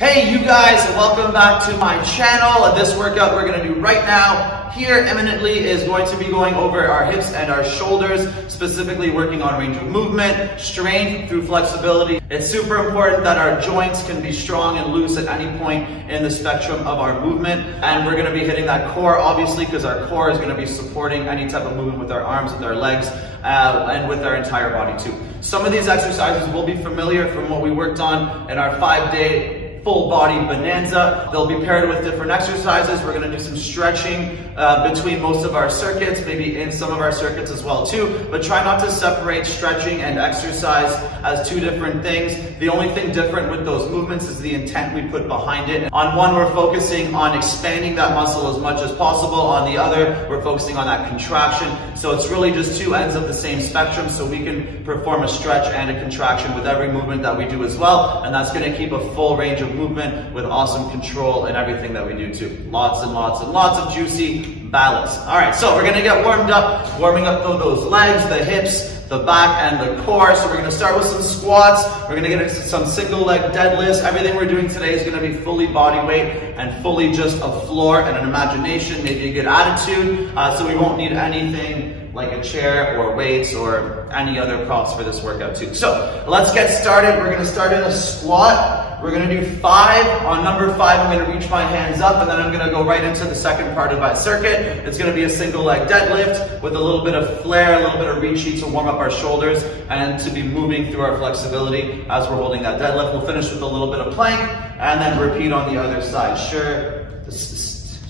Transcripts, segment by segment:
Hey you guys, welcome back to my channel. This workout we're going to do right now here imminently is going to be going over our hips and our shoulders, specifically working on range of movement, strength through flexibility. It's super important that our joints can be strong and loose at any point in the spectrum of our movement. And we're going to be hitting that core obviously because our core is going to be supporting any type of movement with our arms, with our legs, and with our entire body too. Some of these exercises will be familiar from what we worked on in our 5-day full body bonanza. They'll be paired with different exercises. We're going to do some stretching between most of our circuits, maybe in some of our circuits as well too, but try not to separate stretching and exercise as two different things. The only thing different with those movements is the intent we put behind it. On one, we're focusing on expanding that muscle as much as possible. On the other, we're focusing on that contraction. So it's really just two ends of the same spectrum, so we can perform a stretch and a contraction with every movement that we do as well, and that's going to keep a full range of movement with awesome control in everything that we do too. Lots and lots and lots of juicy balance. All right, so we're going to get warming up those legs, the hips, the back, and the core. So we're going to start with some squats. We're going to get into some single leg deadlifts. Everything we're doing today is going to be fully body weight and fully just a floor and an imagination, maybe a good attitude. So we won't need anything like a chair or weights or any other props for this workout too. So let's get started. We're going to start in a squat. We're going to do 5. On number 5, I'm going to reach my hands up, and then I'm going to go right into the second part of my circuit. It's going to be a single leg deadlift with a little bit of flair, a little bit of reachy to warm up our shoulders and to be moving through our flexibility as we're holding that deadlift. We'll finish with a little bit of plank and then repeat on the other side.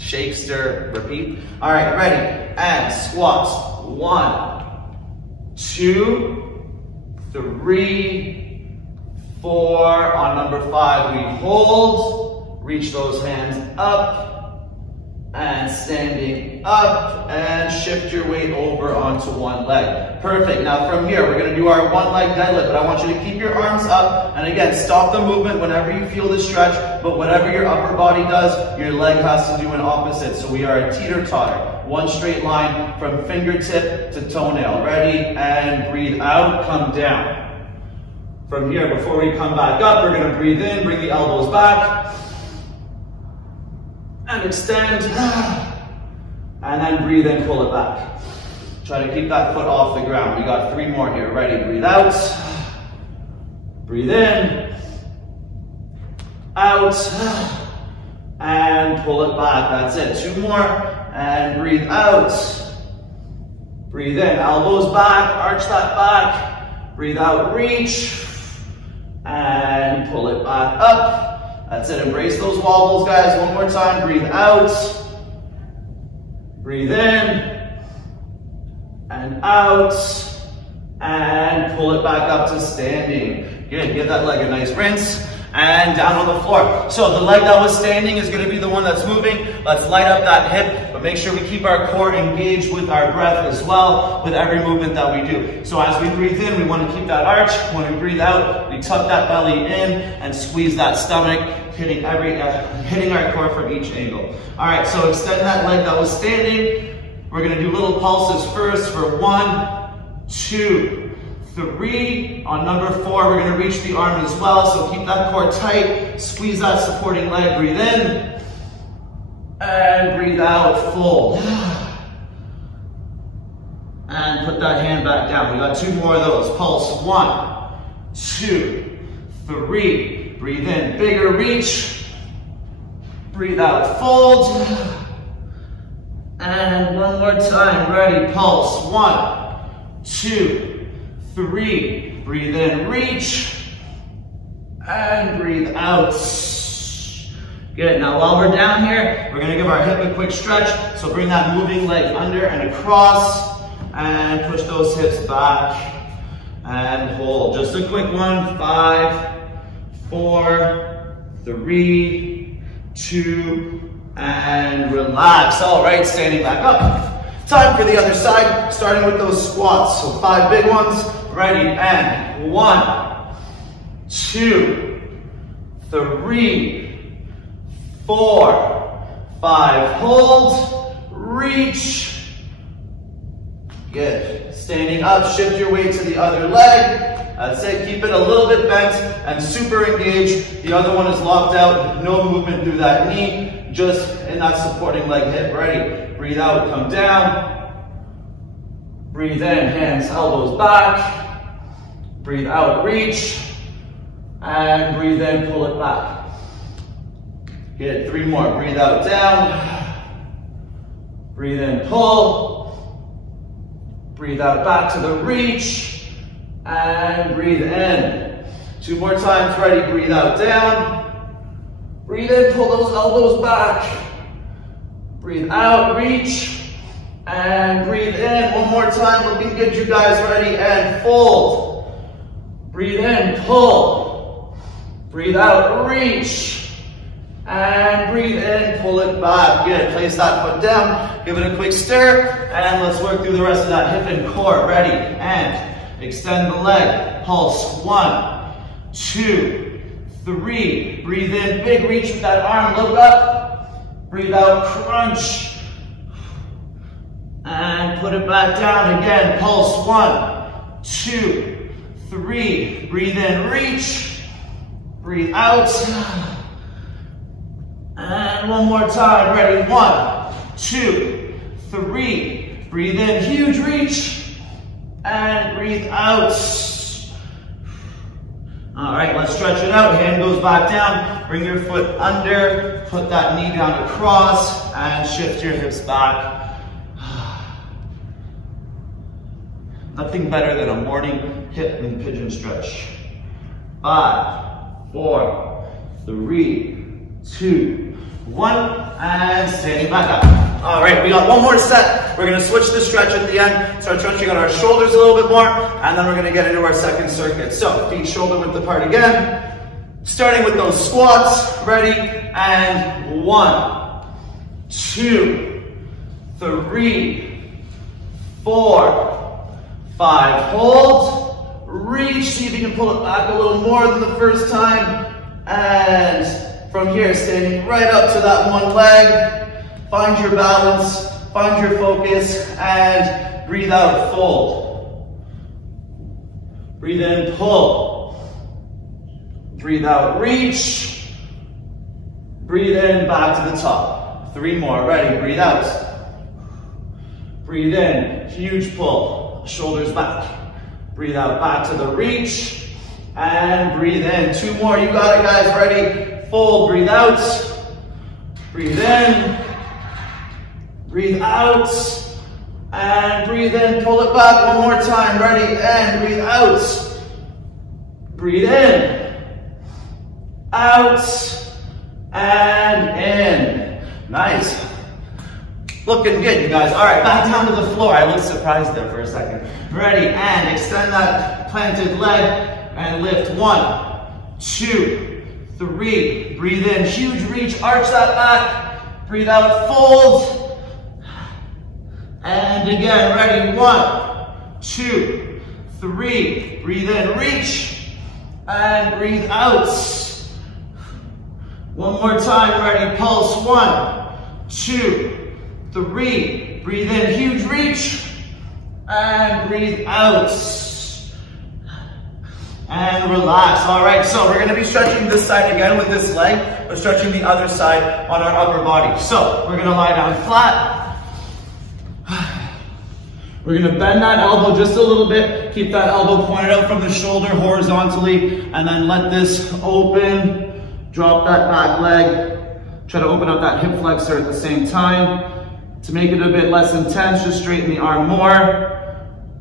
Shake, stir, repeat. All right, ready? And squats. 1, 2, 3, 4. On number 5, we hold, reach those hands up, and standing up, and shift your weight over onto one leg. Perfect. Now from here, we're going to do our one leg deadlift, but I want you to keep your arms up, and again, stop the movement whenever you feel the stretch, but whatever your upper body does, your leg has to do an opposite. So we are a teeter-totter, one straight line from fingertip to toenail. Ready? And breathe out, come down. From here, before we come back up, we're going to breathe in, bring the elbows back, and extend, and then breathe in, pull it back. Try to keep that foot off the ground. We got 3 more here. Ready? Breathe out, breathe in, out, and pull it back. That's it. 2 more, and breathe out, breathe in, elbows back, arch that back, breathe out, reach, and pull it back up. That's it. Embrace those wobbles, guys. One more time. Breathe out. Breathe in. And out. And pull it back up to standing. Good. Give that leg a nice rinse. And down on the floor. So the leg that was standing is going to be the one that's moving. Let's light up that hip, but make sure we keep our core engaged with our breath as well with every movement that we do. So as we breathe in, we want to keep that arch. When we breathe out, we tuck that belly in and squeeze that stomach, hitting our core from each angle. All right, so extend that leg that was standing. We're going to do little pulses first for 1, 2, 3. On number 4, we're going to reach the arm as well, so keep that core tight. Squeeze that supporting leg. Breathe in. And breathe out, fold. And put that hand back down. We got 2 more of those. Pulse. 1, 2, 3. Breathe in, bigger reach. Breathe out, fold. And one more time. Ready? Pulse. 1, 2, 3, breathe in, reach, and breathe out. Good, now while we're down here, we're gonna give our hip a quick stretch. So bring that moving leg under and across, and push those hips back, and hold. Just a quick one, 5, 4, 3, 2, and relax. All right, standing back up. Time for the other side, starting with those squats. So 5 big ones. Ready? And 1, 2, 3, 4, 5. Hold, reach. Good. Standing up, shift your weight to the other leg. That's it. Keep it a little bit bent and super engaged. The other one is locked out. No movement through that knee, just in that supporting leg hip. Ready? Breathe out, come down. Breathe in, hands, elbows back. Breathe out, reach. And breathe in, pull it back. Good, 3 more. Breathe out, down. Breathe in, pull. Breathe out, back to the reach. And breathe in. 2 more times, ready? Breathe out, down. Breathe in, pull those elbows back. Breathe out, reach. And breathe in. 1 more time, looking good, you guys. Ready? And fold. Breathe in, pull. Breathe out, reach. And breathe in, pull it back. Good. Place that foot down. Give it a quick stir. And let's work through the rest of that hip and core. Ready? And extend the leg. Pulse. 1, 2, 3. Breathe in, big reach with that arm. Look up. Breathe out, crunch. And put it back down again. Pulse. 1, 2, 3. Breathe in, reach. Breathe out. And 1 more time. Ready? 1, 2, 3. Breathe in, huge reach. And breathe out. All right, let's stretch it out. Hand goes back down. Bring your foot under. Put that knee down across. And shift your hips back. Nothing better than a morning hip and pigeon stretch. 5, 4, 3, 2, 1, and standing back up. All right, we got 1 more set. We're gonna switch the stretch at the end, start stretching on our shoulders a little bit more, and then we're gonna get into our second circuit. So, feet shoulder width apart again. Starting with those squats, ready, and 1, 2, 3, 4, 5, hold. Reach, see if you can pull it back a little more than the first time. And from here, standing right up to that one leg. Find your balance, find your focus, and breathe out, fold. Breathe in, pull. Breathe out, reach. Breathe in, back to the top. 3 more, ready, breathe out. Breathe in, huge pull, shoulders back. Breathe out, back to the reach, and breathe in. 2 more, you got it guys, ready? Fold, breathe out, breathe in, breathe out, and breathe in, pull it back 1 more time, ready? And breathe out, breathe in, out, and in. Nice. Looking good, you guys. All right, back down to the floor. I was surprised there for a second. Ready, and extend that planted leg and lift. 1, 2, 3. Breathe in, huge reach, arch that back. Breathe out, fold. And again, ready, 1, 2, 3. Breathe in, reach, and breathe out. 1 more time, ready, pulse. 1, 2, 3, breathe in, huge reach, and breathe out, and relax. All right, so we're gonna be stretching this side again with this leg. We're stretching the other side on our upper body. So we're gonna lie down flat. We're gonna bend that elbow just a little bit, keep that elbow pointed out from the shoulder horizontally, and then let this open, drop that back leg, try to open up that hip flexor at the same time. To make it a bit less intense, just straighten the arm more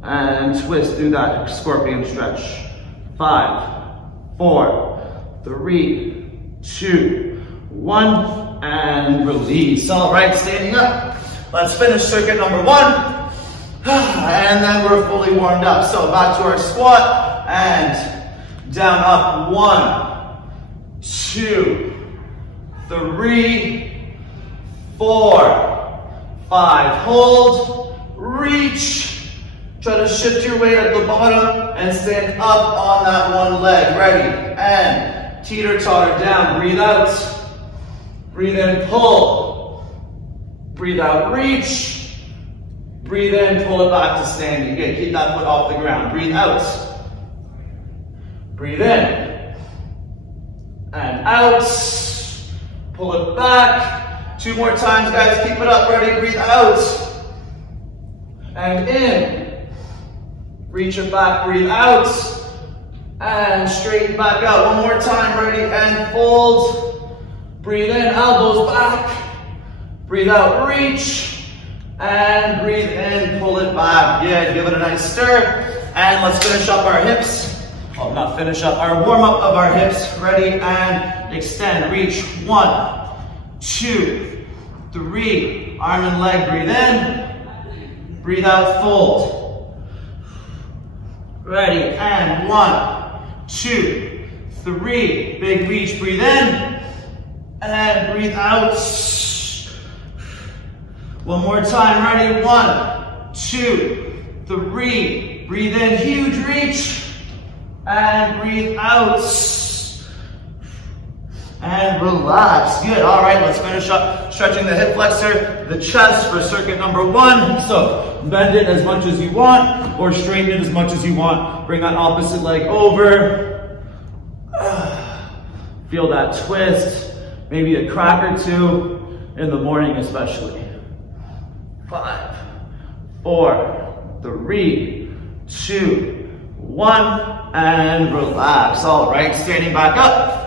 and twist through that scorpion stretch. 5, 4, 3, 2, 1, and release. All right, standing up. Let's finish circuit number 1, and then we're fully warmed up. So back to our squat, and down, up. 1, 2, 3, 4, 5, hold, reach, try to shift your weight at the bottom and stand up on that one leg, ready, and teeter-totter down, breathe out, breathe in, pull, breathe out, reach, breathe in, pull it back to standing, good, keep that foot off the ground, breathe out, Breathe in. And out. Pull it back. 2 more times, guys. Keep it up. Ready? Breathe out. And in. Reach it back. Breathe out. And straighten back out. 1 more time. Ready? And fold. Breathe in. Elbows back. Breathe out. Reach. And breathe in. Pull it back. Good. Give it a nice stir. And let's finish up our hips. Well, not finish up. Our warm up of our hips. Ready? And extend. Reach. 1, 2, 3. Arm and leg. Breathe in. Breathe out. Fold. Ready? And 1, 2, 3. Big reach. Breathe in. And breathe out. 1 more time. Ready? 1, 2, 3. Breathe in. Huge reach. And breathe out. And relax. Good. All right, let's finish up stretching the hip flexor, the chest for circuit number 1. So bend it as much as you want or straighten it as much as you want. Bring that opposite leg over. Feel that twist. Maybe a crack or 2 in the morning especially. 5, 4, 3, 2, 1, and relax. All right, standing back up.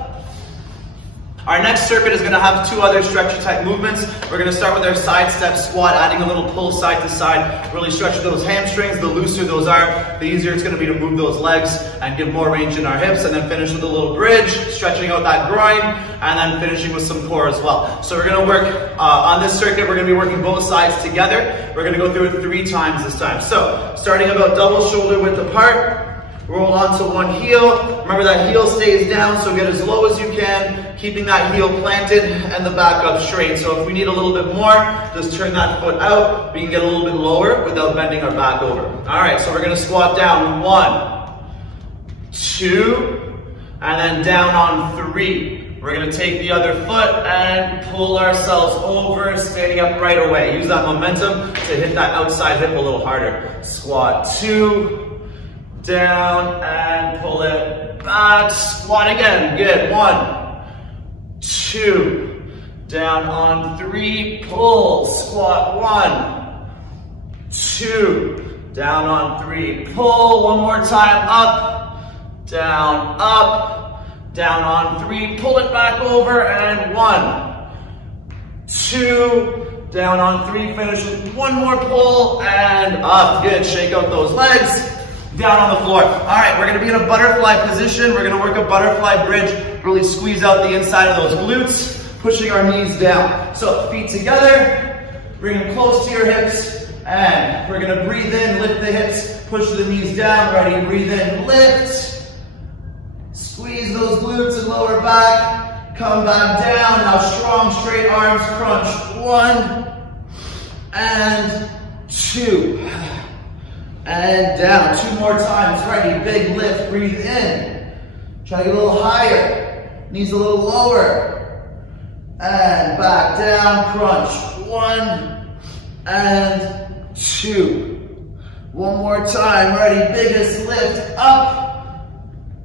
Our next circuit is going to have 2 other stretchy type movements. We're going to start with our side step squat, adding a little pull side to side, really stretch those hamstrings. The looser those are, the easier it's going to be to move those legs and give more range in our hips, and then finish with a little bridge, stretching out that groin, and then finishing with some core as well. So we're going to work on this circuit, we're going to be working both sides together. We're going to go through it 3 times this time. So starting about double shoulder width apart, roll onto one heel. Remember that heel stays down, so get as low as you can, keeping that heel planted and the back up straight. So if we need a little bit more, just turn that foot out. We can get a little bit lower without bending our back over. All right, so we're gonna squat down. 1, 2, and then down on 3. We're gonna take the other foot and pull ourselves over, standing up right away. Use that momentum to hit that outside hip a little harder. Squat 2, down and pull it back. Squat again. Good. 1, 2, down on 3, pull. Squat 1, 2, down on 3, pull. 1 more time. Up, down, on 3, pull it back over, and 1, 2, down on 3, finish with 1 more pull, and up. Good. Shake out those legs. Down on the floor. All right, we're gonna be in a butterfly position. We're gonna work a butterfly bridge, really squeeze out the inside of those glutes, pushing our knees down. So feet together, bring them close to your hips, and we're gonna breathe in, lift the hips, push the knees down. Ready, breathe in, lift, squeeze those glutes and lower back, come back down. Now strong, straight arms, crunch. 1, and 2. And down. 2 more times. Ready. Big lift. Breathe in. Try to get a little higher. Knees a little lower. And back down. Crunch. 1 and 2. 1 more time. Ready. Biggest lift. Up.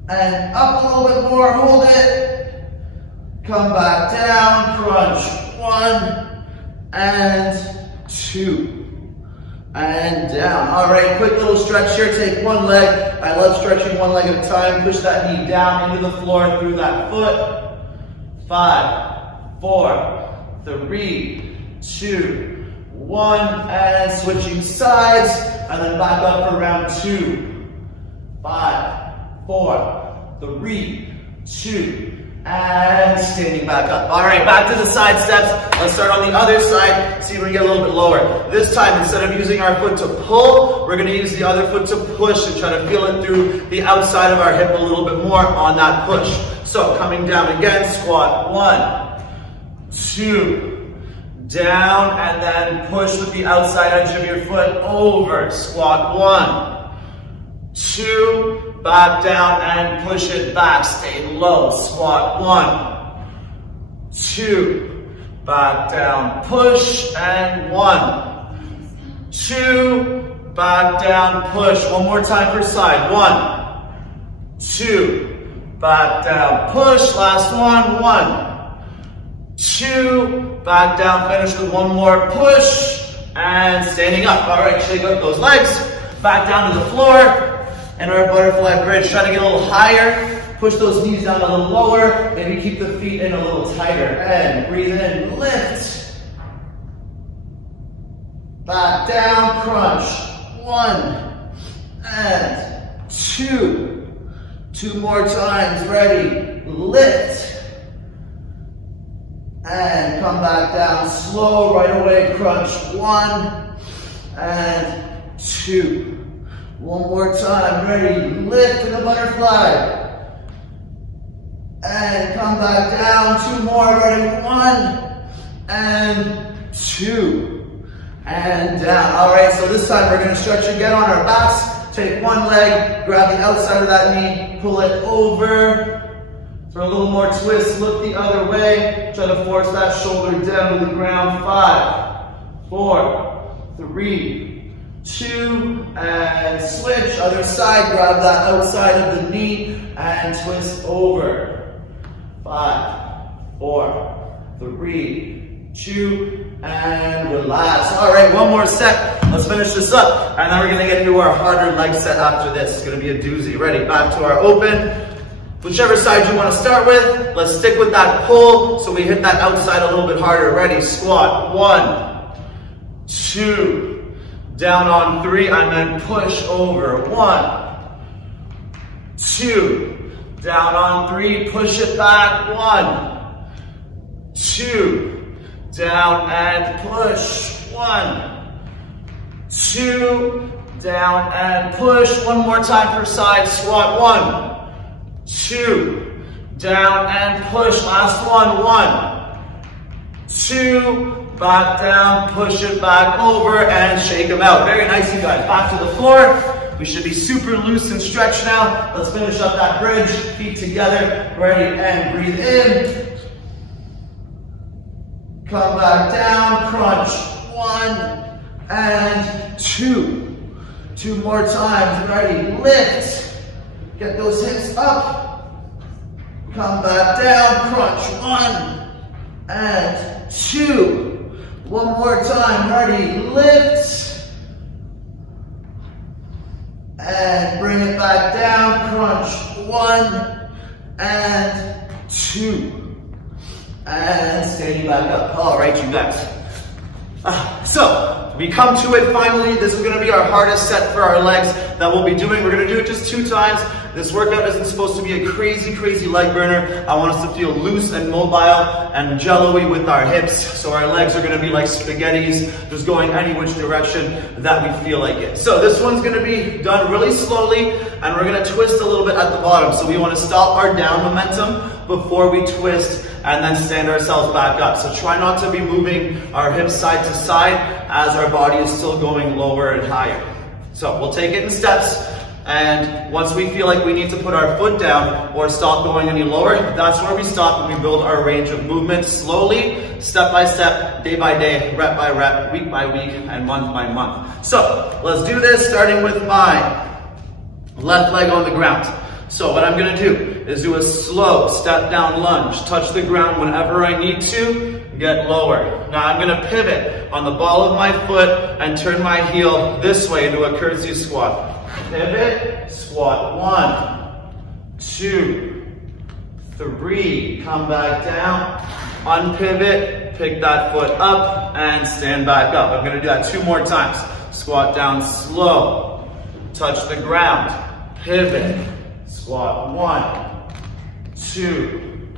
And up a little bit more. Hold it. Come back down. Crunch. 1 and 2. And down. All right, quick little stretch here. Take one leg. I love stretching one leg at a time. Push that knee down into the floor through that foot. 5, 4, 3, 2, 1. And switching sides. And then back up for round 2. 5, 4, 3, 2. And standing back up. All right, back to the side steps. Let's start on the other side, see if we can get a little bit lower. This time, instead of using our foot to pull, we're gonna use the other foot to push and try to feel it through the outside of our hip a little bit more on that push. So coming down again, squat 1, 2, down, and then push with the outside edge of your foot over. Squat 1, 2, back down and push it back. Stay low. Squat 1, 2, back down, push, and 1, 2, back down, push. 1 more time per side. 1, 2, back down, push, last one, 1, 2, back down, finish with one more push, and standing up. All right, shake up those legs, back down to the floor, and our butterfly bridge. Try to get a little higher, push those knees down a little lower, maybe keep the feet in a little tighter, and breathe in, lift, back down, crunch, 1, and 2. 2 more times, ready, lift, and come back down, slow, right away, crunch, 1, and 2. One more time, ready, lift in the butterfly, and come back down, 2 more, ready, 1, and 2, and down. All right, so this time we're gonna stretch again on our backs. Take one leg, grab the outside of that knee, pull it over for a little more twist, look the other way, try to force that shoulder down to the ground. 5, 4, 3, 2, and switch, other side, grab that outside of the knee and twist over. 5, 4, 3, 2, and relax. All right, one more set. Let's finish this up. And then we're gonna get into our harder leg set after this. It's gonna be a doozy. Ready, back to our open. Whichever side you wanna start with, let's stick with that pull so we hit that outside a little bit harder. Ready, squat, 1, 2, down on 3, and then push over. 1, 2, down on 3, push it back. 1, 2, down and push, 1, 2, down and push, one more time per side, squat, 1, 2, down and push, last one, 1, 2, back down, push it back over and shake them out. Very nice, you guys, back to the floor. We should be super loose and stretched now. Let's finish up that bridge, feet together, ready, and breathe in. Come back down, crunch, 1 and 2. 2 more times, ready, lift. Get those hips up. Come back down, crunch, 1 and 2. One more time, ready, lift. And bring it back down, crunch, 1 and 2. And standing back up. All right, you guys. So we come to it finally. This is gonna be our hardest set for our legs that we'll be doing. We're gonna do it just 2 times. This workout isn't supposed to be a crazy, crazy leg burner. I want us to feel loose and mobile and jello-y with our hips. So our legs are gonna be like spaghettis, just going any which direction that we feel like it. So this one's gonna be done really slowly, and we're gonna twist a little bit at the bottom. So we wanna stop our down momentum before we twist and then stand ourselves back up. So try not to be moving our hips side to side as our body is still going lower and higher. So we'll take it in steps, and once we feel like we need to put our foot down or stop going any lower, that's where we stop and we build our range of movement slowly, step by step, day by day, rep by rep, week by week, and month by month. So let's do this, starting with my left leg on the ground. So what I'm gonna do is do a slow step down lunge, touch the ground whenever I need to, get lower. Now I'm gonna pivot on the ball of my foot and turn my heel this way into a curtsy squat. Pivot, squat, 1, 2, 3, come back down, unpivot, pick that foot up and stand back up. I'm gonna do that 2 more times. Squat down slow, touch the ground, pivot, squat, 1, 2,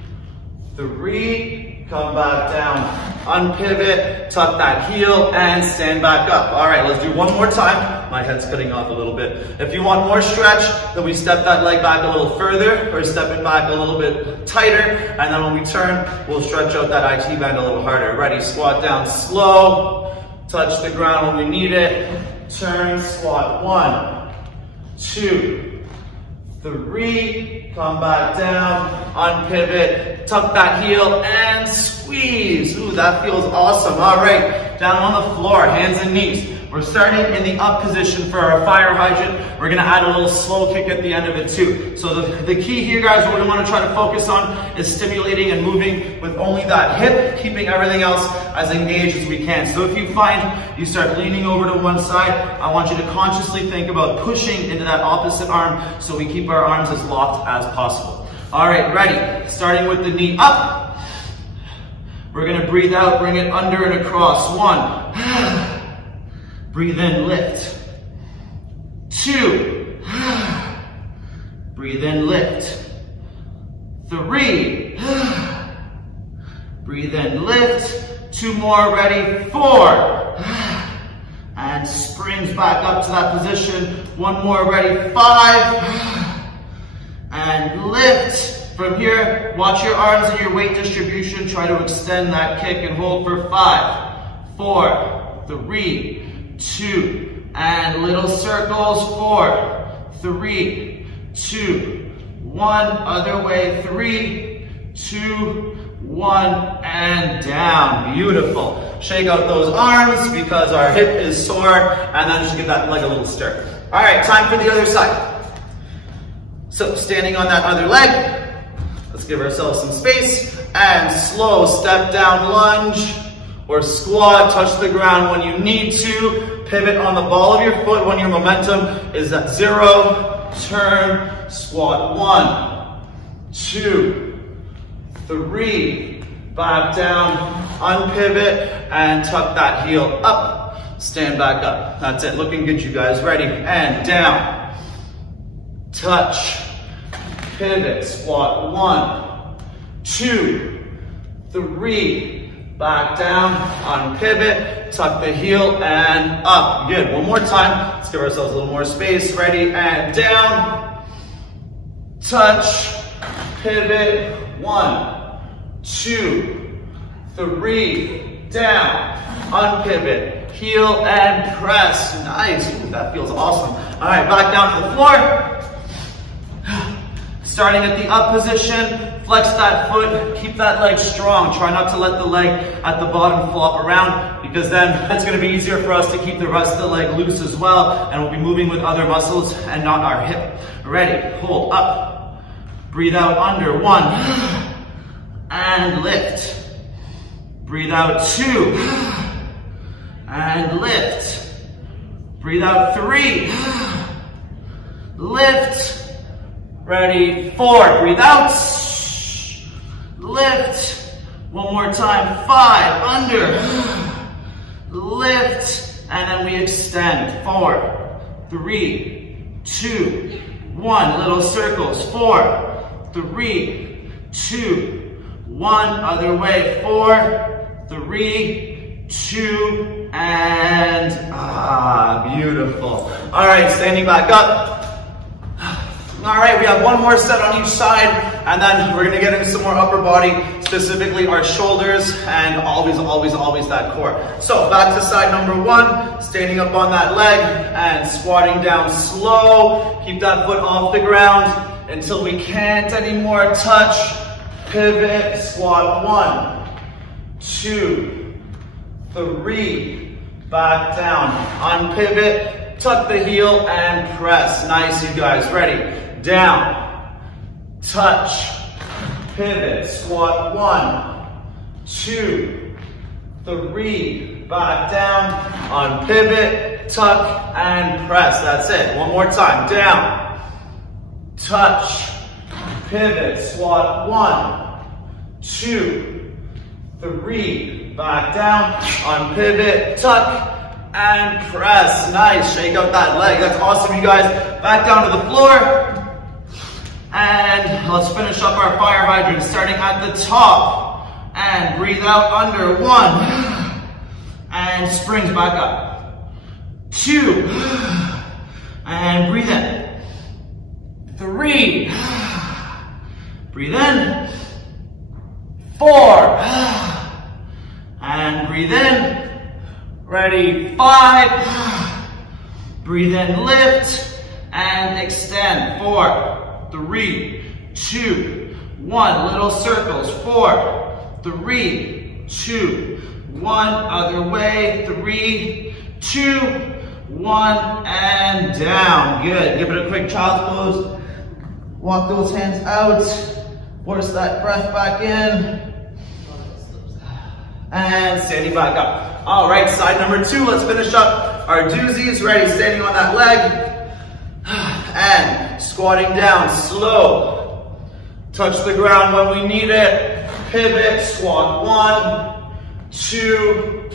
3, come back down, unpivot, tuck that heel, and stand back up. All right, let's do 1 more time. My head's cutting off a little bit. If you want more stretch, then we step that leg back a little further, or step it back a little bit tighter, and then when we turn, we'll stretch out that IT band a little harder. Ready, squat down slow, touch the ground when we need it, turn, squat, 1, 2, 3, come back down, unpivot, tuck that heel, and squeeze. Ooh, that feels awesome. All right, down on the floor, hands and knees. We're starting in the up position for our fire hydrant. We're gonna add a little slow kick at the end of it too. So the key here, guys, what we wanna try to focus on is stimulating and moving with only that hip, keeping everything else as engaged as we can. So if you find you start leaning over to one side, I want you to consciously think about pushing into that opposite arm so we keep our arms as locked as possible. All right, ready? Starting with the knee up. We're gonna breathe out, bring it under and across. 1. Breathe in, lift. 2. Breathe in, lift. 3. Breathe in, lift. 2 more, ready? 4. And springs back up to that position. 1 more, ready? 5. And lift. From here, watch your arms and your weight distribution. Try to extend that kick and hold for 5, 4, 3, 2, and little circles. 4, 3, 2, 1. Other way. 3, 2, 1, and down. Beautiful. Shake out those arms because our hip is sore, and then just give that leg a little stir. All right, time for the other side. So standing on that other leg. Let's give ourselves some space and slow step down lunge or squat. Touch the ground when you need to. Pivot on the ball of your foot when your momentum is at 0. Turn, squat. 1, 2, 3. Back down, unpivot, and tuck that heel up. Stand back up. That's it. Looking good, you guys. Ready? And down. Touch. Pivot, squat. 1, 2, 3, back down, on pivot, tuck the heel and up. Good, one more time. Let's give ourselves a little more space. Ready, and down, touch, pivot. 1, 2, 3, down, unpivot, heel and press. Nice, ooh, that feels awesome. All right, back down to the floor. Starting at the up position, flex that foot, keep that leg strong. Try not to let the leg at the bottom flop around because then it's gonna be easier for us to keep the rest of the leg loose as well, and we'll be moving with other muscles and not our hip. Ready, hold up. Breathe out under. 1, and lift. Breathe out. 2, and lift. Breathe out. 3, lift. Ready, 4, breathe out, lift, 1 more time, 5, under, lift, and then we extend. 4, 3, 2, 1, little circles. 4, 3, 2, 1, other way. 4, 3, 2, and beautiful. All right, standing back up. All right, we have 1 more set on each side, and then we're gonna get into some more upper body, specifically our shoulders, and always that core. So back to side number 1, standing up on that leg and squatting down slow. Keep that foot off the ground until we can't anymore. Touch, pivot, squat. 1, 2, 3, back down, unpivot, tuck the heel and press. Nice, you guys. Ready? Down, touch, pivot, squat. 1, 2, 3, back down, on pivot, tuck, and press. That's it. 1 more time. Down, touch, pivot, squat. 1, 2, 3, back down, on pivot, tuck, and press. Nice. Shake out that leg. That's awesome, you guys. Back down to the floor. And let's finish up our fire hydrant, starting at the top. And breathe out under. 1. And springs back up. 2. And breathe in. 3. Breathe in. 4. And breathe in. Ready, 5. Breathe in, lift, and extend. 4, 3, 2, 1. Little circles. 4, 3, 2, 1. Other way. 3, 2, 1, and down. Good. Give it a quick child's pose. Walk those hands out. Force that breath back in. And standing back up. All right, side number 2. Let's finish up our doozies. Ready, standing on that leg. And squatting down, slow. Touch the ground when we need it. Pivot, squat 1, 2,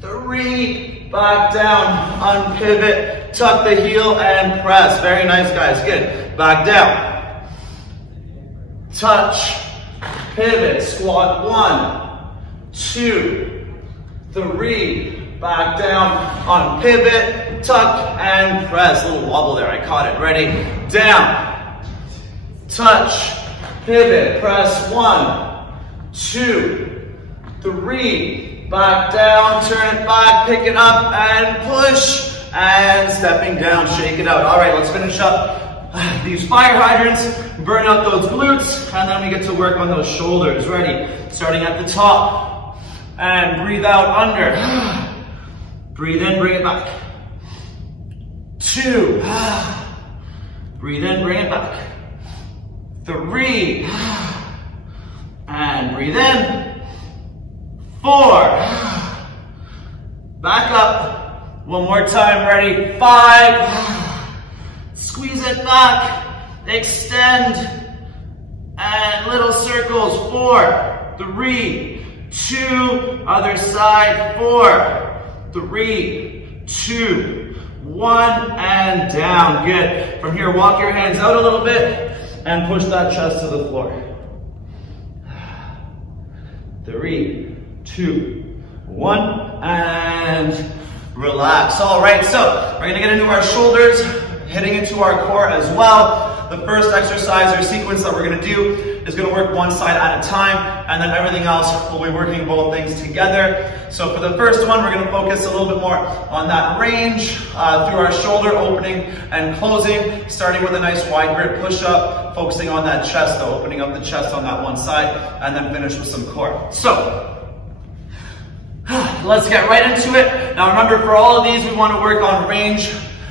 3. Back down, unpivot, tuck the heel and press. Very nice, guys, good. Back down. Touch, pivot, squat 1, 2, 3, back down, on pivot, tuck, and press. A little wobble there, I caught it. Ready? Down, touch, pivot, press 1, 2, 3, back down, turn it back, pick it up, and push, and stepping down, shake it out. All right, let's finish up these fire hydrants, burn out those glutes, and then we get to work on those shoulders. Ready? Starting at the top, and breathe out under. Breathe in, bring it back. 2. Breathe in, bring it back. 3. And breathe in. 4. Back up. One more time, ready? 5. Squeeze it back. Extend. And little circles. 4, 3, 2. Other side. 4, 3, 2, 1, and down. Good. From here, walk your hands out a little bit and push that chest to the floor. 3, 2, 1, and relax. All right, so we're gonna get into our shoulders, hitting into our core as well. The first exercise or sequence that we're gonna do is gonna work one side at a time, and then everything else will be working both things together. So for the first one, we're gonna focus a little bit more on that range through our shoulder opening and closing, starting with a nice wide grip push-up, focusing on that chest, though, opening up the chest on that one side, and then finish with some core. So, let's get right into it. Now remember, for all of these, we wanna work on range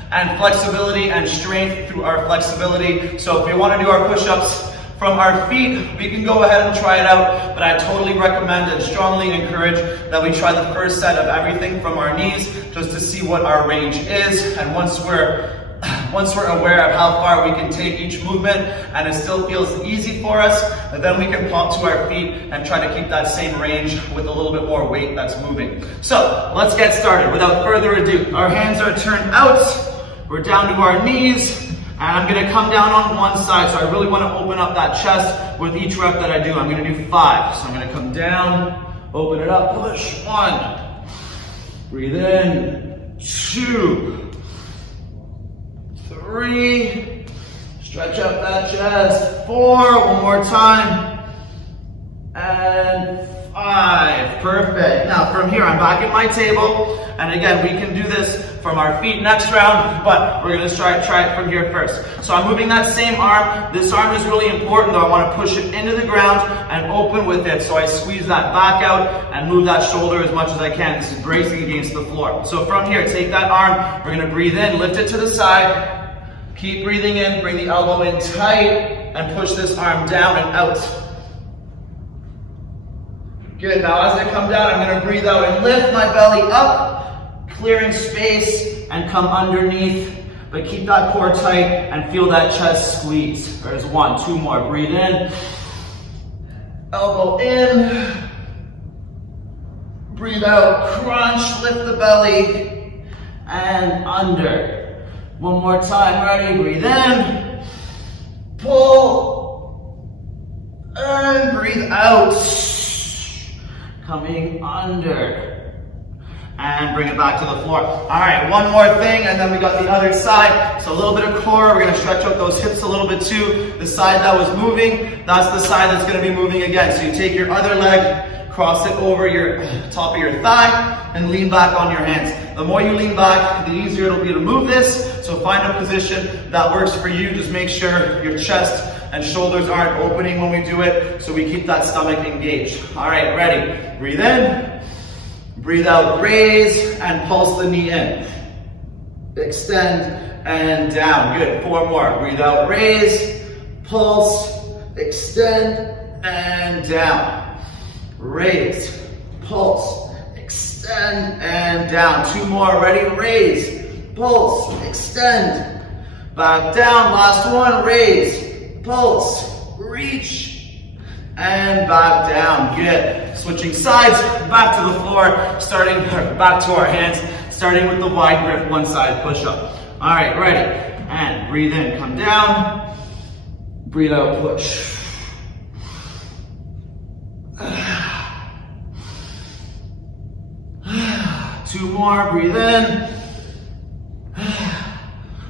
and flexibility and strength through our flexibility. So if we want to do our push-ups from our feet, we can go ahead and try it out, but I totally recommend and strongly encourage that we try the first set of everything from our knees just to see what our range is. And once we're aware of how far we can take each movement and it still feels easy for us, then we can pop to our feet and try to keep that same range with a little bit more weight that's moving. So let's get started. Without further ado, our hands are turned out. We're down to our knees, and I'm gonna come down on one side, so I really wanna open up that chest with each rep that I do. I'm gonna do 5. So I'm gonna come down, open it up, push. 1. Breathe in. 2. 3. Stretch out that chest. 4. One more time. And 5. Perfect. Now from here, I'm back at my table. And again, we can do this from our feet next round, but we're gonna try it from here first. So I'm moving that same arm. This arm is really important though. I wanna push it into the ground and open with it. So I squeeze that back out and move that shoulder as much as I can. This is bracing against the floor. So from here, take that arm. We're gonna breathe in, lift it to the side. Keep breathing in, bring the elbow in tight, and push this arm down and out. Good, now as I come down, I'm gonna breathe out and lift my belly up, clearing space, and come underneath, but keep that core tight and feel that chest squeeze. There's 1, 2 more, breathe in, elbow in, breathe out, crunch, lift the belly, and under. 1 more time, ready, breathe in, pull, and breathe out. Coming under, and bring it back to the floor. All right, one more thing, and then we got the other side. So a little bit of core, we're gonna stretch out those hips a little bit too. The side that was moving, that's the side that's gonna be moving again. So you take your other leg, cross it over your top of your thigh, and lean back on your hands. The more you lean back, the easier it'll be to move this. So find a position that works for you. Just make sure your chest and shoulders aren't opening when we do it, so we keep that stomach engaged. All right, ready? Breathe in, Breathe out, raise, and pulse the knee in. Extend and down. Good. 4 more. Breathe out, raise, pulse, extend, and down. Raise, pulse, extend, and down. 2 more. Ready? Raise, pulse, extend, back down. Last one. Raise, pulse, reach, and back down. Good. Switching sides, back to the floor, starting back to our hands, starting with the wide grip, one side push-up. All right, ready? And breathe in, come down. Breathe out, push. 2 more, breathe in.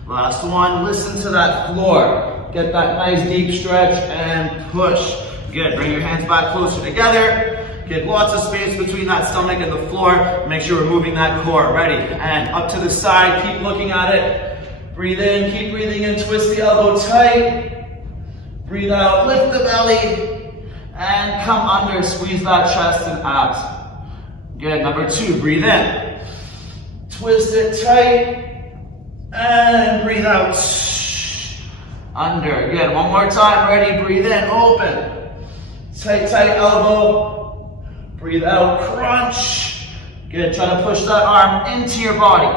Last one, listen to that floor. Get that nice deep stretch and push. Good, bring your hands back closer together. Get lots of space between that stomach and the floor. Make sure we're moving that core. Ready? And up to the side, keep looking at it. Breathe in, keep breathing in, twist the elbow tight. Breathe out, lift the belly, and come under, squeeze that chest and abs. Good, number 2, breathe in. Twist it tight, and breathe out. Under, good, one more time, ready, breathe in, open. Tight, tight elbow. Breathe out, crunch. Good, try to push that arm into your body.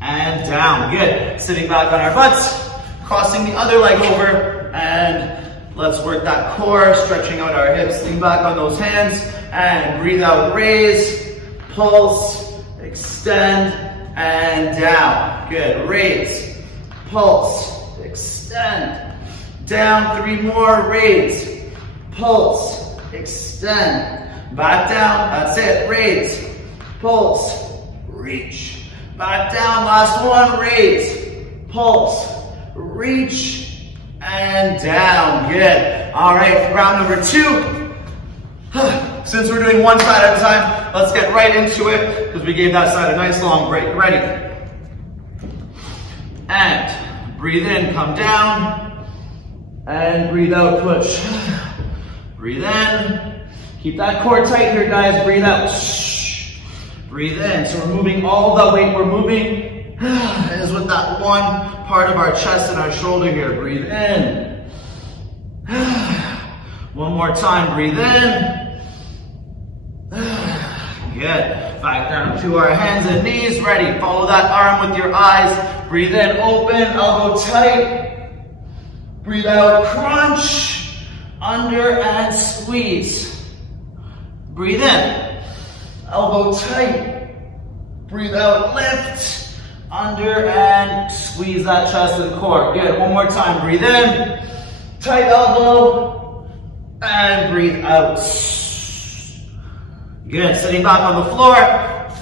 And down, good. Sitting back on our butts, crossing the other leg over, and let's work that core, stretching out our hips. Lean back on those hands, and breathe out, raise, pulse, extend, and down. Good, raise, pulse, extend, down. 3 more, raise, pulse, extend, back down, that's it, raise, pulse, reach, back down, last one, raise, pulse, reach, and down, good. All right, round number 2. Since we're doing one side at a time, let's get right into it, because we gave that side a nice long break. Ready? And breathe in, come down, and breathe out, push. Breathe in. Keep that core tight here, guys. Breathe out. Breathe in. So we're moving all the weight we're moving is with that one part of our chest and our shoulder here. Breathe in. One more time. Breathe in. Good. Back down to our hands and knees. Ready. Follow that arm with your eyes. Breathe in. Open. Elbow tight. Breathe out. Crunch. Under and squeeze. Breathe in. Elbow tight. Breathe out. Lift. Under and squeeze that chest and core. Good. One more time. Breathe in. Tight elbow. And breathe out. Good. Sitting back on the floor.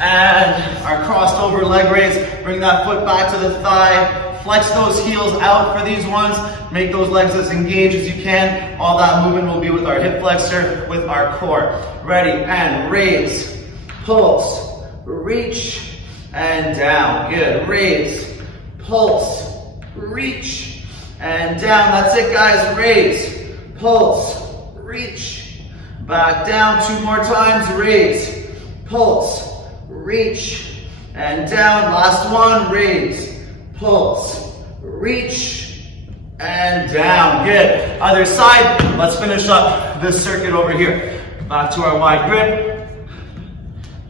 And our crossed over leg raise. Bring that foot back to the thigh. Flex those heels out for these ones. Make those legs as engaged as you can. All that movement will be with our hip flexor, with our core. Ready, and raise, pulse, reach, and down. Good, raise, pulse, reach, and down. That's it, guys. Raise, pulse, reach, back down. 2 more times. Raise, pulse, reach, and down. Last one. Raise, pulse, reach, and down. Good. Other side. Let's finish up this circuit over here. Back to our wide grip.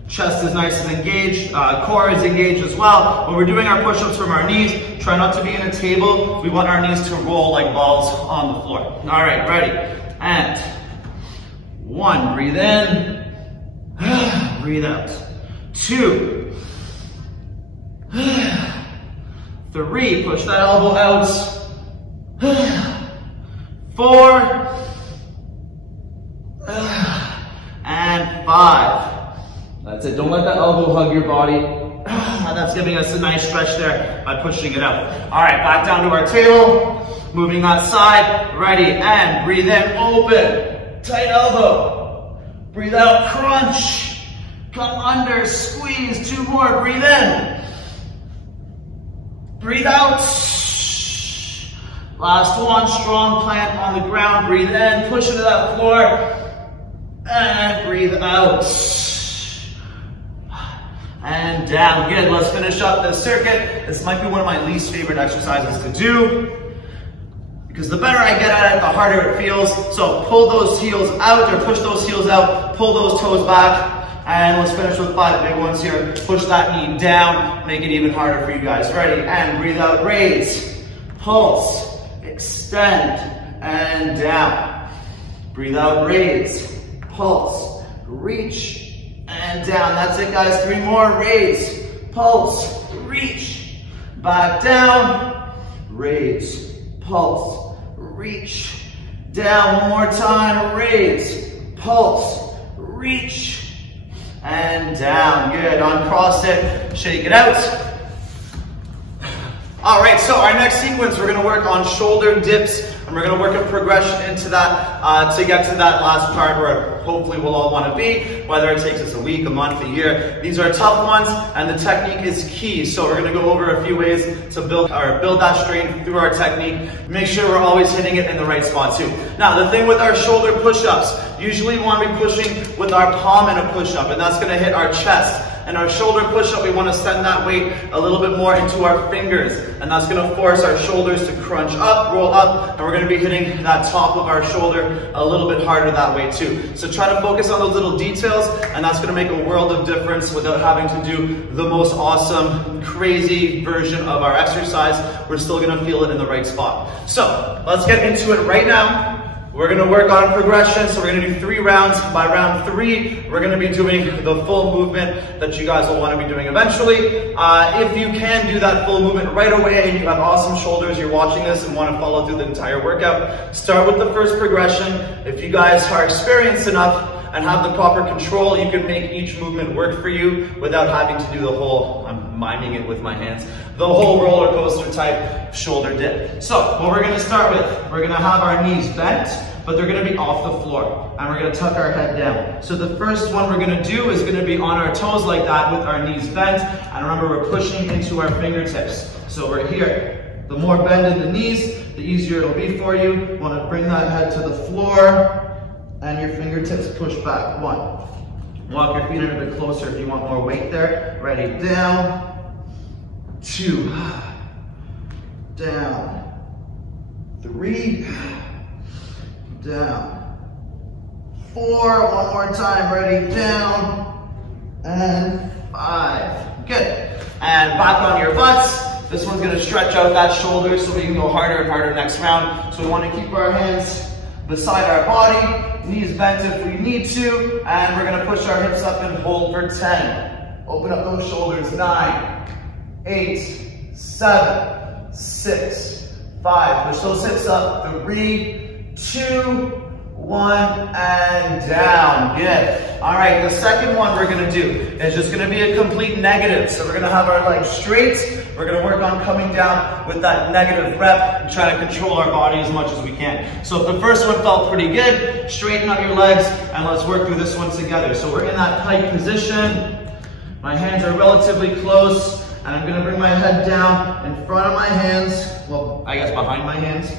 Chest is nice and engaged. Core is engaged as well. When we're doing our push-ups from our knees, try not to be in a table. We want our knees to roll like balls on the floor. All right, ready. And 1, breathe in. Breathe out. 2. 3, push that elbow out. 4. And 5. That's it. Don't let that elbow hug your body. That's giving us a nice stretch there by pushing it out. All right, back down to our table. Moving that side. Ready, and breathe in, open. Tight elbow. Breathe out, crunch. Come under, squeeze. 2 more, breathe in. Breathe out. Last one, strong plant on the ground. Breathe in, push into that floor. And breathe out. and down. Good, let's finish up the circuit. This might be one of my least favorite exercises to do, because the better I get at it, the harder it feels. So pull those heels out, or push those heels out, pull those toes back, and let's finish with 5 big ones here. Push that knee down, make it even harder for you guys. Ready, and breathe out, raise, pulse, extend, and down. Breathe out, raise, pulse, reach, and down. That's it, guys. 3 more, raise, pulse, reach, back down, raise, pulse, reach, down. One more time, raise, pulse, reach, and down. Good, uncross it, shake it out. All right, so our next sequence, we're gonna work on shoulder dips, and we're gonna work a progression into that to get to that last part where hopefully we'll all wanna be, whether it takes us a week, a month, a year. These are tough ones, and the technique is key. So we're gonna go over a few ways to build that strength through our technique. Make sure we're always hitting it in the right spot too. Now, the thing with our shoulder push-ups, usually we wanna be pushing with our palm in a push-up, and that's gonna hit our chest. And our shoulder push-up, we want to send that weight a little bit more into our fingers. And that's going to force our shoulders to crunch up, roll up, and we're going to be hitting that top of our shoulder a little bit harder that way too. So try to focus on those little details, and that's going to make a world of difference without having to do the most awesome, crazy version of our exercise. We're still going to feel it in the right spot. So let's get into it right now. We're gonna work on progression, so we're gonna do 3 rounds. By round 3, we're gonna be doing the full movement that you guys will wanna be doing eventually. If you can do that full movement right away and you have awesome shoulders, you're watching this and wanna follow through the entire workout, start with the first progression. If you guys are experienced enough and have the proper control, you can make each movement work for you without having to do the whole, I'm miming it with my hands, the whole roller coaster type shoulder dip. So what we're gonna start with, we're gonna have our knees bent, but they're gonna be off the floor, and we're gonna tuck our head down. So the first one we're gonna do is gonna be on our toes like that with our knees bent, and remember we're pushing into our fingertips. So we're here. The more bend in the knees, the easier it'll be for you. You wanna bring that head to the floor, and your fingertips push back. 1. Walk your feet in a bit closer if you want more weight there. Ready, down. 2. Down. 3. Down. 4. One more time. Ready, down. And 5. Good. And back on your butts. This one's gonna stretch out that shoulder so we can go harder and harder next round. So we wanna keep our hands beside our body, knees bent if we need to, and we're gonna push our hips up and hold for 10. Open up those shoulders. 9, 8, 7, 6, 5. Push those hips up. 3, 2, 1, and down. Good. All right, the second one we're gonna do is just gonna be a complete negative. So we're gonna have our legs straight. We're gonna work on coming down with that negative rep and try to control our body as much as we can. So if the first one felt pretty good, straighten out your legs and let's work through this one together. So we're in that tight position. My hands are relatively close, and I'm gonna bring my head down in front of my hands, well, I guess behind my hands.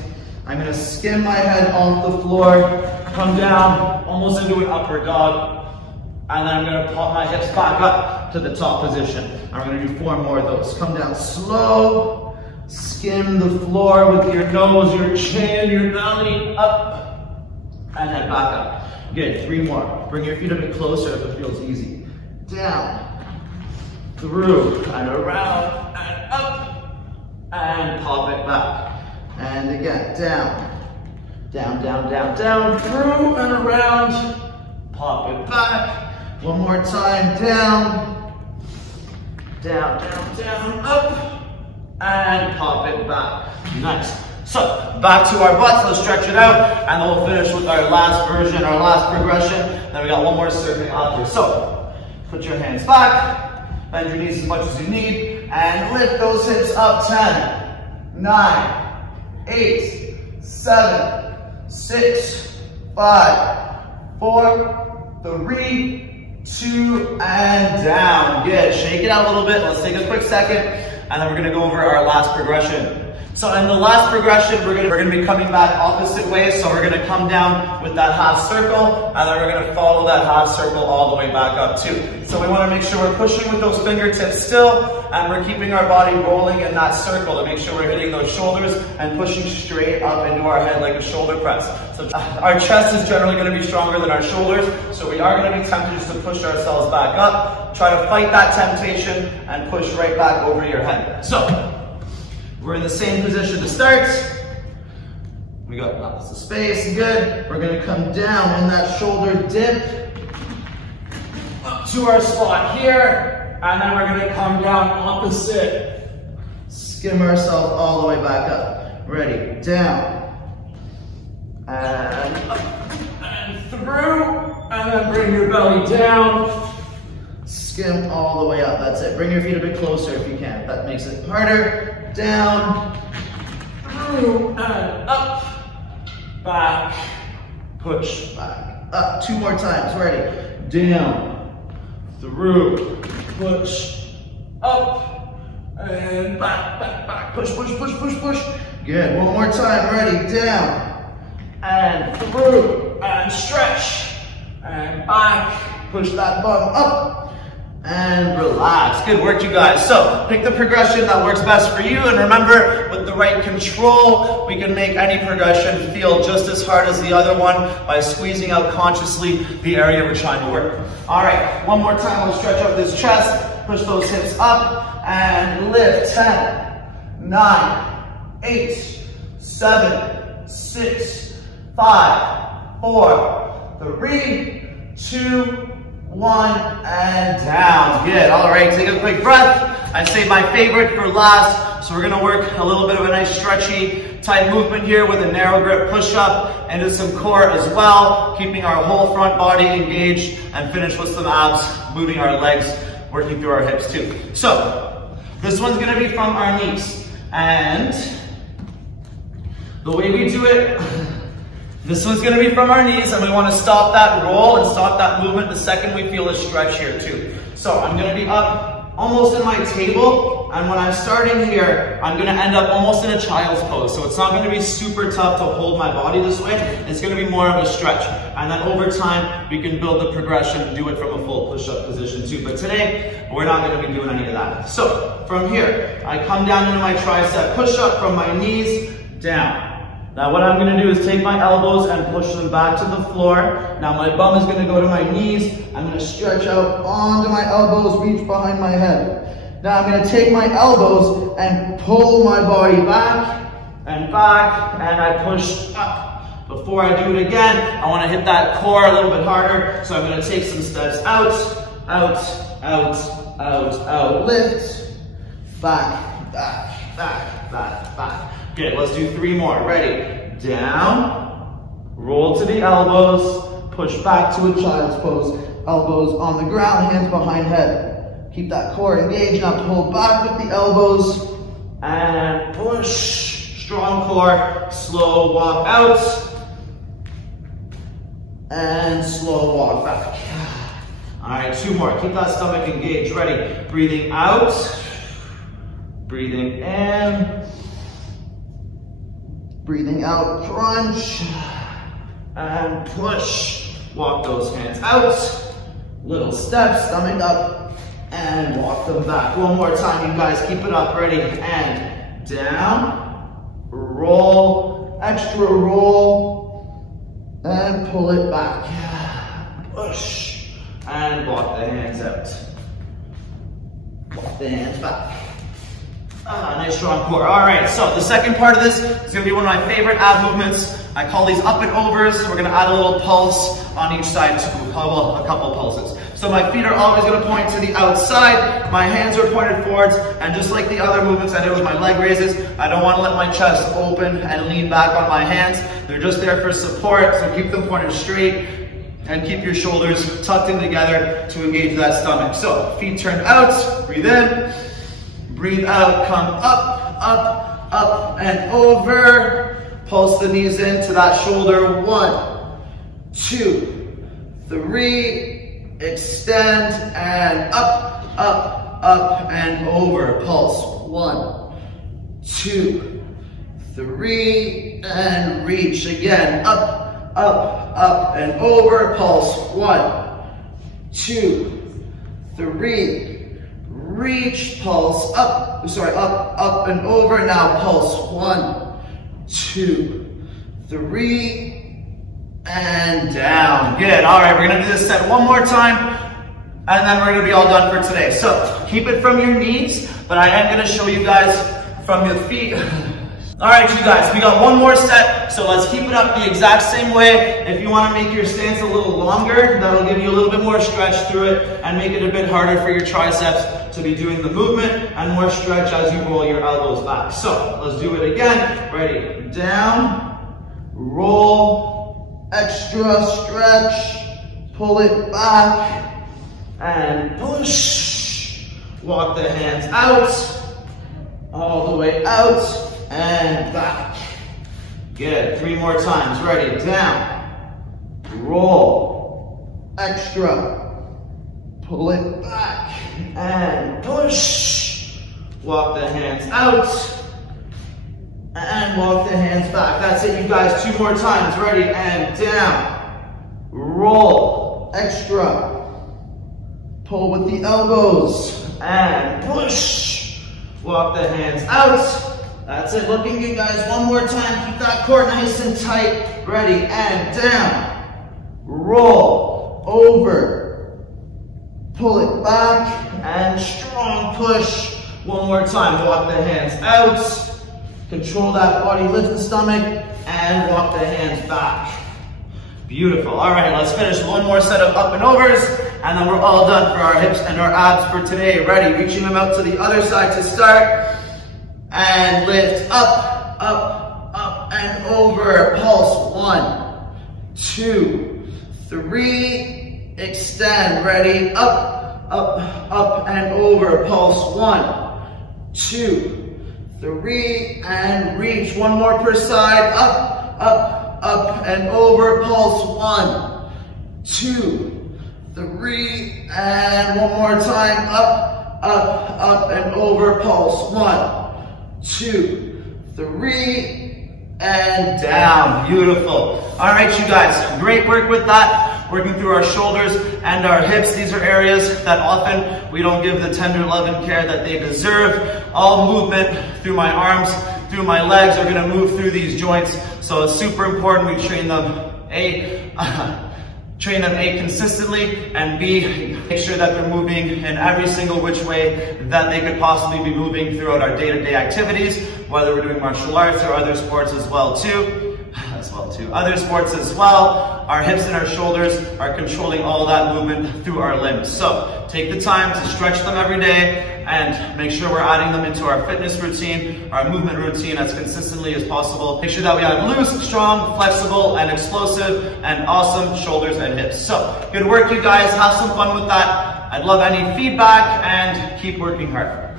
I'm gonna skim my head off the floor, come down almost into an upward dog, and then I'm gonna pop my hips back up to the top position. And we're gonna do 4 more of those. Come down slow, skim the floor with your nose, your chin, your belly, up, and then back up. Good, 3 more. Bring your feet a bit closer if it feels easy. Down, through, and around, and up, and pop it back. And again, down, down, down, down, down, through and around, pop it back. 1 more time, down, down, down, down, up, and pop it back. Nice. So, back to our butts, let's stretch it out, and then we'll finish with our last version, our last progression. Then we got 1 more circuit after. So, put your hands back, bend your knees as much as you need, and lift those hips up. 10, 9, 8, 7, 6, 5, 4, 3, 2, and down. Good. Shake it out a little bit. Let's take a quick second, and then we're going to go over our last progression. So in the last progression, we're gonna be coming back opposite ways. So we're gonna come down with that half circle, and then we're gonna follow that half circle all the way back up too. So we wanna make sure we're pushing with those fingertips still, and we're keeping our body rolling in that circle to make sure we're hitting those shoulders and pushing straight up into our head like a shoulder press. So our chest is generally gonna be stronger than our shoulders, so we are gonna be tempted just to push ourselves back up. Try to fight that temptation and push right back over your head. So, we're in the same position to start. We got lots of space, good. We're gonna come down in that shoulder dip up to our spot here, and then we're gonna come down opposite. Skim ourselves all the way back up. Ready, down, and up, and through, and then bring your belly down. Skim all the way up, that's it. Bring your feet a bit closer if you can. That makes it harder. Down, through, and up, back, push, back, up. 2 more times, ready. Down, through, push, up, and back, back, back. Push, push, push, push, push. Good, 1 more time, ready. Down, and through, and stretch, and back. Push that bum up. And relax. Good work, you guys. So pick the progression that works best for you, and remember, with the right control, we can make any progression feel just as hard as the other one by squeezing out consciously the area we're trying to work. All right, 1 more time. We'll stretch out this chest, push those hips up, and lift. 10, 9, 8, 7, 6, 5, 4, 3, 2, 1, and down. Good. All right, take a quick breath. I saved my favorite for last, so we're gonna work a little bit of a nice stretchy type movement here with a narrow grip push-up into some core as well, keeping our whole front body engaged, and finish with some abs, moving our legs, working through our hips too. So this one's gonna be from our knees, and the way we do it, this one's gonna be from our knees, and we wanna stop that roll and stop that movement the second we feel a stretch here too. So I'm gonna be up almost in my table, and when I'm starting here, I'm gonna end up almost in a child's pose. So it's not gonna be super tough to hold my body this way. It's gonna be more of a stretch. And then over time, we can build the progression and do it from a full push-up position too. But today, we're not gonna be doing any of that. So from here, I come down into my tricep push-up from my knees down. Now what I'm gonna do is take my elbows and push them back to the floor. Now my bum is gonna go to my knees. I'm gonna stretch out onto my elbows, reach behind my head. Now I'm gonna take my elbows and pull my body back, and I push up. Before I do it again, I wanna hit that core a little bit harder. So I'm gonna take some steps out, out, out, out, out, lift, back, back, back, back, back. Good, let's do 3 more. Ready? Down, roll to the elbows, push back to a child's pose. Elbows on the ground, hands behind head. Keep that core engaged. Now pull back with the elbows and push. Strong core, slow walk out and slow walk back. All right, 2 more. Keep that stomach engaged. Ready? Breathing out, breathing in. Breathing out, crunch, and push. Walk those hands out. Little steps, stomach up, and walk them back. 1 more time, you guys. Keep it up. Ready? And down, roll, extra roll, and pull it back. Push, and walk the hands out. Walk the hands back. Nice strong core. All right, so the second part of this is gonna be one of my favorite ab movements. I call these up and overs. We're gonna add a little pulse on each side too. Well, a couple pulses. So my feet are always gonna point to the outside. My hands are pointed forwards, and just like the other movements I did with my leg raises, I don't wanna let my chest open and lean back on my hands. They're just there for support, so keep them pointed straight and keep your shoulders tucked in together to engage that stomach. So feet turned out, breathe in. Breathe out, come up, up, up, and over. Pulse the knees into that shoulder. 1, 2, 3. Extend and up, up, up, and over. Pulse. 1, 2, 3, and reach again. Up, up, up, and over. Pulse. 1, 2, 3. Reach. Pulse. Up. Sorry, up, up, and over. Now pulse. 1, 2, 3, and down. Good. All right, we're gonna do this set one more time, and then we're gonna be all done for today. So keep it from your knees, but I am gonna show you guys from your feet. All right, you guys, we got one more set, so let's keep it up the exact same way. If you want to make your stance a little longer, that'll give you a little bit more stretch through it and make it a bit harder for your triceps to be doing the movement, and more stretch as you roll your elbows back. So let's do it again. Ready? Down, roll, extra stretch, pull it back, and push. Walk the hands out, all the way out, and back. Good. 3 more times. Ready? Down, roll, extra, pull it back, and push. Walk the hands out, and walk the hands back. That's it, you guys. 2 more times. Ready? And down, roll, extra, pull with the elbows, and push. Walk the hands out. That's it. Looking good, guys. One more time. Keep that core nice and tight. Ready? And down, roll, over, pull it back, and strong push. One more time. Walk the hands out. Control that body, lift the stomach, and walk the hands back. Beautiful. All right, let's finish one more set of up and overs, and then we're all done for our hips and our abs for today. Ready? Reaching them out to the other side to start. And lift up, up, up, and over. Pulse. 1, 2, 3. Extend. Ready? Up, up, up, and over. Pulse. 1, 2, 3, and reach. One more per side. Up, up, up, and over. Pulse. 1, 2, 3, and one more time. Up, up, up, and over. Pulse. 1, 2, 3, and down. Beautiful. All right, you guys, great work with that. Working through our shoulders and our hips. These are areas that often we don't give the tender love and care that they deserve. All movement through my arms, through my legs are gonna move through these joints. So it's super important we train them consistently, and B, make sure that they're moving in every single which way that they could possibly be moving throughout our day-to-day activities, whether we're doing martial arts or other sports as well too. Other sports as well. Our hips and our shoulders are controlling all that movement through our limbs. So take the time to stretch them every day and make sure we're adding them into our fitness routine, our movement routine as consistently as possible. Make sure that we have loose, strong, flexible, and explosive, and awesome shoulders and hips. So good work, you guys. Have some fun with that. I'd love any feedback, and keep working hard.